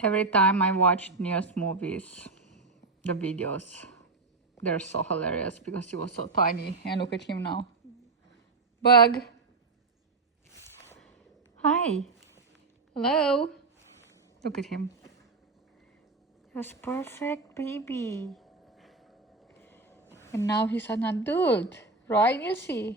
Every time I watch Nils movies, the videos, they're so hilarious because he was so tiny. And look at him now. Bug. Hi. Hello. Look at him. He was perfect baby. And now he's an adult. Right, Nilsy?